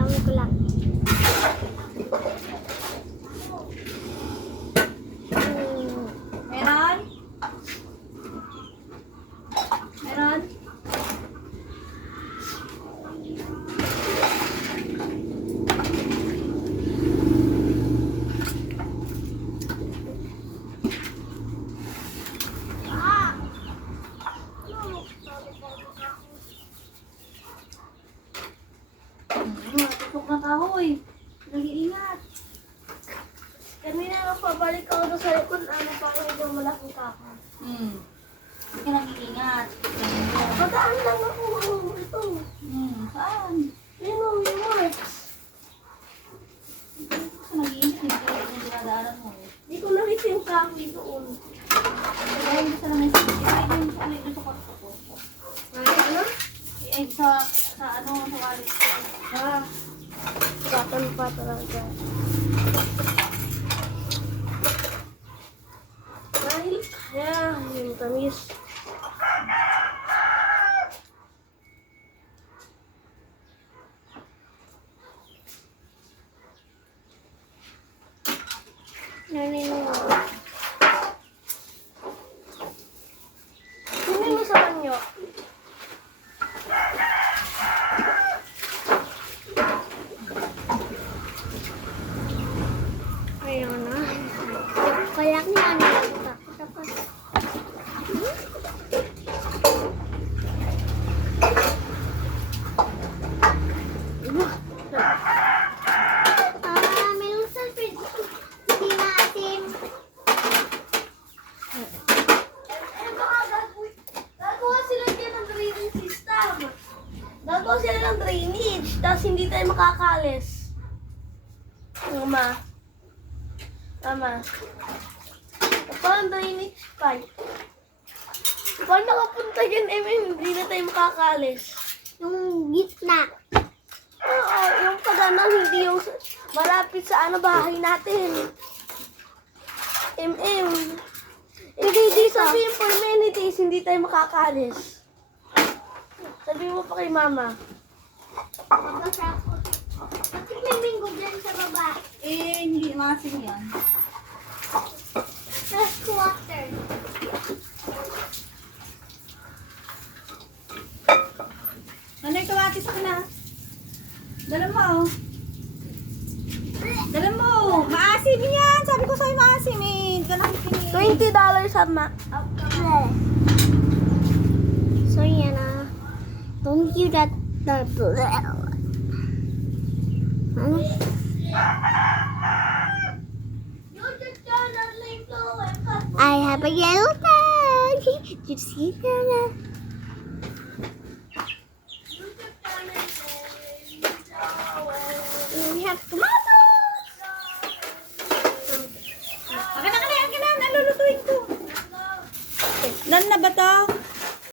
Dami ko lang. Meron? Meron? Tutok na kahoy. Nag-iingat. Kanina pabalik ako doon sa likod, ano pa rin yung malaking kahoy. Hindi ka nag-iingat. Mataan lang ako. Ito. Saan? Yun o, yung Marx. Kasi nag-iingat. Hindi yung dinadaanan mo. Di ko nakita yung kahoy doon. Kaya hindi sa namin sa doon sa kwarto ko. Ano? Eh, sa ano, sa wallet ko. Batan pa talaga. Dahil kaya, yung tamis. Nanino. Sino mo sa kanyo? Ayun na. Kalak niya ano. Tapos. Meron sa fridge. Hindi natin. Gagawa sila dyan ng drainage system. Gagawa sila ng drainage. Tapos hindi tayo makakalis. Mama. Mama. Paano drainage pipe? Paano nakapunta dyan, hindi na tayo makakalis? Yung gitna. Oo, yung pagano, hindi yung malapit sa bahay natin. Hindi sabihin for many days, hindi tayo makakalis. Sabihin mo pa kay mama. Bakit may bingo dyan sa baba? Eh, hindi masin yan. Fresh water. Nanay, kawati sa kana. Dala mo, oh. Dala mo. Maasim yan. Sabi ko sa'yo maasim eh. Hindi ka nakikinig. $20 So yan don't you that I have a yellow tag. Did you see that? We have tomatoes. Akin na. Nalulutuin ko. Nan na ba to?